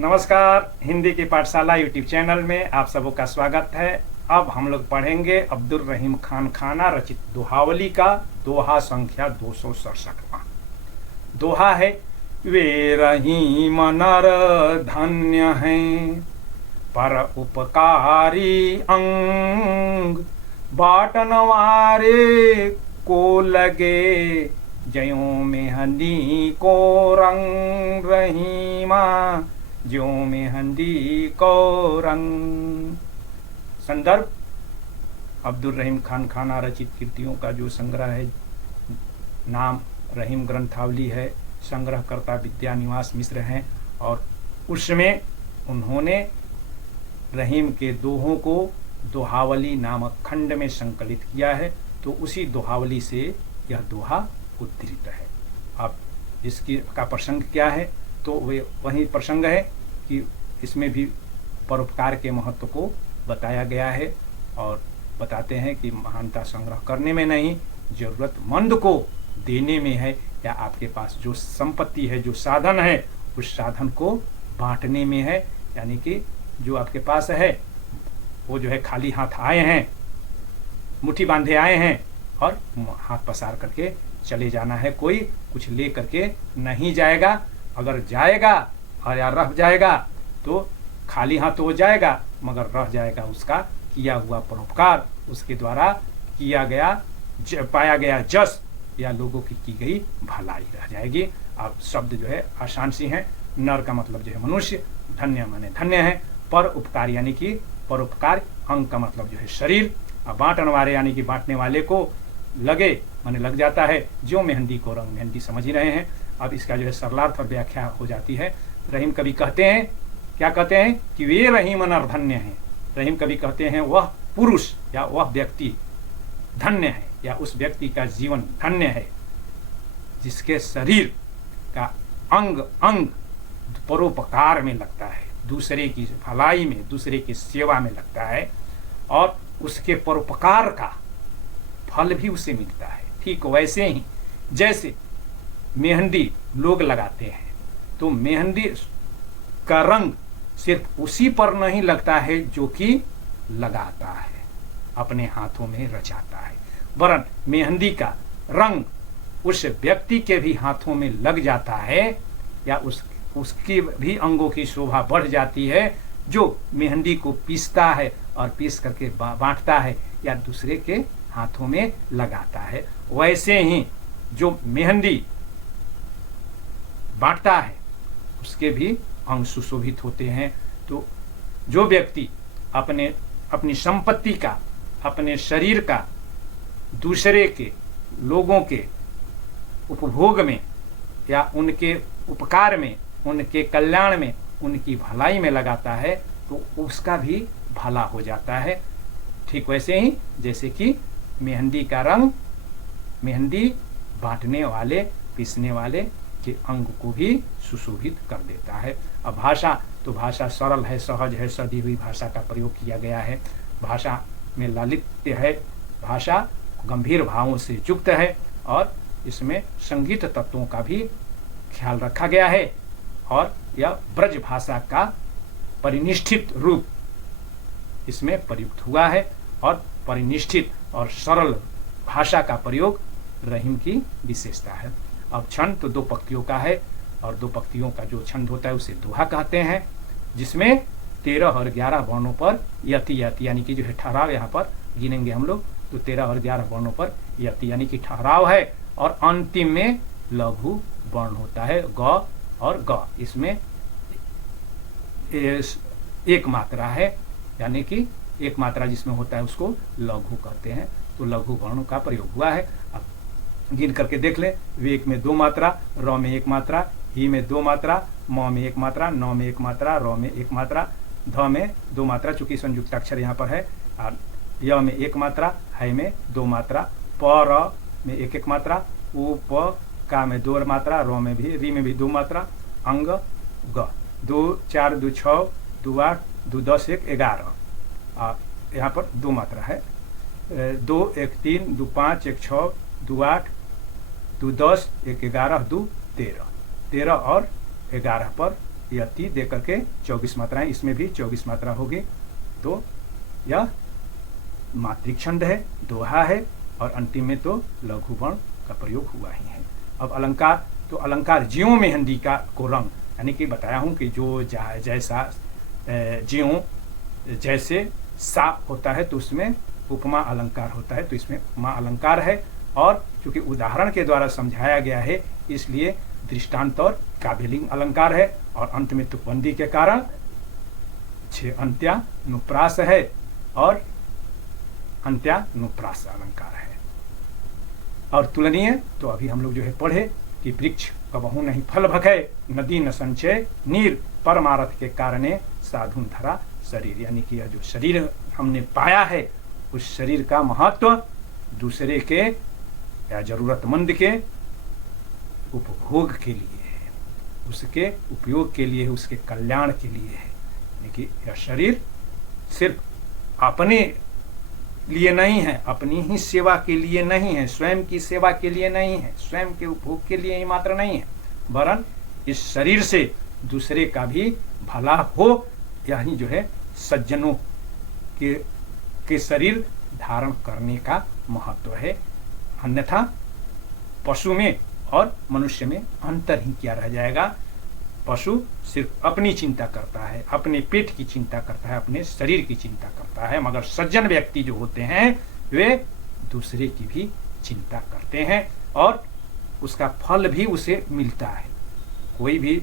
नमस्कार। हिंदी की पाठशाला यूट्यूब चैनल में आप सबों का स्वागत है। अब हम लोग पढ़ेंगे अब्दुल रहीम खान खाना रचित दोहावली का दोहा संख्या 267वां। दोहा है, वे रहीम नर धन्य हैं, पर उपकारी अंग, बाटन वारे को लगे, ज्यों मेहंदी को रंग, रहीमा ज्यों मेहंदी को रंग। संदर्भ अब्दुल रहीम खान खाना रचित कृतियों का जो संग्रह है, नाम रहीम ग्रंथावली है, संग्रहकर्ता विद्यानिवास मिश्र हैं, और उसमें उन्होंने रहीम के दोहों को दोहावली नामक खंड में संकलित किया है। तो उसी दोहावली से यह दोहा उद्धृत है। अब इसकी का प्रसंग क्या है, तो वे वही प्रसंग है कि इसमें भी परोपकार के महत्व को बताया गया है, और बताते हैं कि महानता संग्रह करने में नहीं, जरूरतमंद को देने में है, या आपके पास जो संपत्ति है, जो साधन है, उस साधन को बांटने में है। यानी कि जो आपके पास है वो जो है खाली हाथ आए हैं, मुट्ठी बांधे आए हैं, और हाथ पसार करके चले जाना है। कोई कुछ ले करके नहीं जाएगा। अगर जाएगा और या रह जाएगा तो खाली हाथ तो हो जाएगा, मगर रह जाएगा उसका किया हुआ परोपकार, उसके द्वारा किया गया पाया गया जस, या लोगों की गई भलाई रह जाएगी। अब शब्द जो है आसान सी हैं। नर का मतलब जो है मनुष्य, धन्य माने धन्य है, पर उपकार यानी कि परोपकार, अंग का मतलब जो है शरीर, और बांटन वाले यानी कि बांटने वाले को लगे माने लग जाता है, जो मेहंदी को रंग, मेहंदी समझ ही रहे हैं। अब इसका जो है सरलार्थ और व्याख्या हो जाती है। रहीम कवि कहते हैं, क्या कहते हैं कि वे रहीम नर धन्य हैं। रहीम कवि कहते हैं वह पुरुष या वह व्यक्ति धन्य है, या उस व्यक्ति का जीवन धन्य है जिसके शरीर का अंग अंग परोपकार में लगता है, दूसरे की भलाई में, दूसरे की सेवा में लगता है, और उसके परोपकार का फल भी उसे मिलता है। ठीक वैसे ही जैसे मेहंदी लोग लगाते हैं, तो मेहंदी का रंग सिर्फ उसी पर नहीं लगता है जो कि लगाता है, अपने हाथों में रचाता है, वरन मेहंदी का रंग उस व्यक्ति के भी हाथों में लग जाता है, या उसकी भी अंगों की शोभा बढ़ जाती है, जो मेहंदी को पीसता है और पीस करके बांटता है या दूसरे के हाथों में लगाता है। वैसे ही जो मेहंदी बांटता है उसके भी अंग सुशोभित होते हैं। तो जो व्यक्ति अपनी संपत्ति का, अपने शरीर का दूसरे के लोगों के उपभोग में, या उनके उपकार में, उनके कल्याण में, उनकी भलाई में लगाता है, तो उसका भी भला हो जाता है। ठीक वैसे ही जैसे कि मेहंदी का रंग मेहंदी बांटने वाले, पीसने वाले के अंग को भी सुशोभित कर देता है। अब भाषा, तो भाषा सरल है, सहज है, सधी हुई भाषा का प्रयोग किया गया है। भाषा में लालित्य है, भाषा गंभीर भावों से युक्त है, और इसमें संगीत तत्वों का भी ख्याल रखा गया है, और यह ब्रज भाषा का परिनिष्ठित रूप इसमें प्रयुक्त हुआ है, और परिनिष्ठित और सरल भाषा का प्रयोग रहीम की विशेषता है। अब छंद तो दो पंक्तियों का है, और दो पंक्तियों का जो छंद होता है उसे दोहा कहते हैं, जिसमें 13 और 11 वर्णों पर यति यति यानी कि जो है ठहराव, यहाँ पर गिनेंगे हम लोग, तो 13 और 11 वर्णों पर यति यानी कि ठहराव है, और अंतिम में लघु वर्ण होता है, ग और ग। इसमें एक मात्रा है, यानी कि एक मात्रा जिसमें होता है उसको लघु कहते हैं। तो लघु वर्ण का प्रयोग हुआ है। अब गिन करके देख लें। वेक में 2 मात्रा, र में 1 मात्रा, ही में 2 मात्रा, म में 1 मात्रा, न में 1 मात्रा, र में 1 मात्रा, ध में 2 मात्रा, चूंकि संयुक्ताक्षर यहाँ पर है, और य में 1 मात्रा, है में 2 मात्रा, प र में 1 मात्रा, उ प का में 2 मात्रा, र में भी, री में भी 2 मात्रा, अंग ग। 2 4 2 6 2 8 2 10 1 11, यहाँ पर 2 मात्रा है। 2 1 3 2 5 1 6 2 8 2 10 1 11 2 13, 13 और 11 पर यह ती दे करके 24 मात्राएं, इसमें भी 24 मात्रा होगी। तो यह मात्रिक छंद है, दोहा है, और अंतिम में तो लघु वर्ण का प्रयोग हुआ ही है। अब अलंकार, तो अलंकार ज्यों मेहंदी का को रंग, यानी कि बताया हूँ कि जो जैसा ज्यों जैसे सा होता है तो उसमें उपमा अलंकार होता है, तो इसमें उपमा अलंकार है। और चूंकि उदाहरण के द्वारा समझाया गया है इसलिए दृष्टांत और काव्यलिंग अलंकार है। और अंत में तुकबंदी के कारण 6 अंत्यानुप्रास है और अंत्यानुप्रास अलंकार है। और तुलनीय तो अभी हम लोग जो है पढ़े कि वृक्ष कबहू नहीं फल भखे, नदी न संचय नीर, परमारथ के कारणे साधुन धरा शरीर, यानी कि यह जो शरीर हमने पाया है उस शरीर का महत्व दूसरे के या जरूरतमंद के उपभोग के लिए है, उसके उपयोग के लिए, उसके कल्याण के लिए है। यानी कि यह शरीर सिर्फ अपने लिए नहीं है, अपनी ही सेवा के लिए नहीं है, स्वयं की सेवा के लिए नहीं है, स्वयं के उपभोग के लिए ही मात्र नहीं है, वरन इस शरीर से दूसरे का भी भला हो, यही जो है सज्जनों के शरीर धारण करने का महत्व है। अन्यथा पशु में और मनुष्य में अंतर ही क्या रह जाएगा। पशु सिर्फ अपनी चिंता करता है, अपने पेट की चिंता करता है, अपने शरीर की चिंता करता है, मगर सज्जन व्यक्ति जो होते हैं वे दूसरे की भी चिंता करते हैं और उसका फल भी उसे मिलता है। कोई भी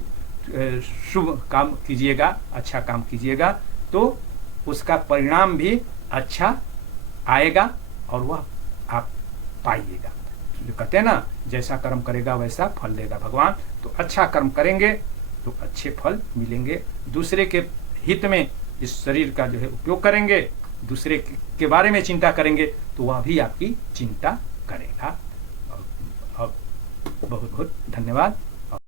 शुभ काम कीजिएगा, अच्छा काम कीजिएगा तो उसका परिणाम भी अच्छा आएगा और वह आप पाइएगा। जो कहते हैं ना, जैसा कर्म करेगा वैसा फल देगा भगवान। तो अच्छा कर्म करेंगे तो अच्छे फल मिलेंगे, दूसरे के हित में इस शरीर का जो है उपयोग करेंगे, दूसरे के बारे में चिंता करेंगे तो वह भी आपकी चिंता करेगा। अब बहुत बहुत धन्यवाद।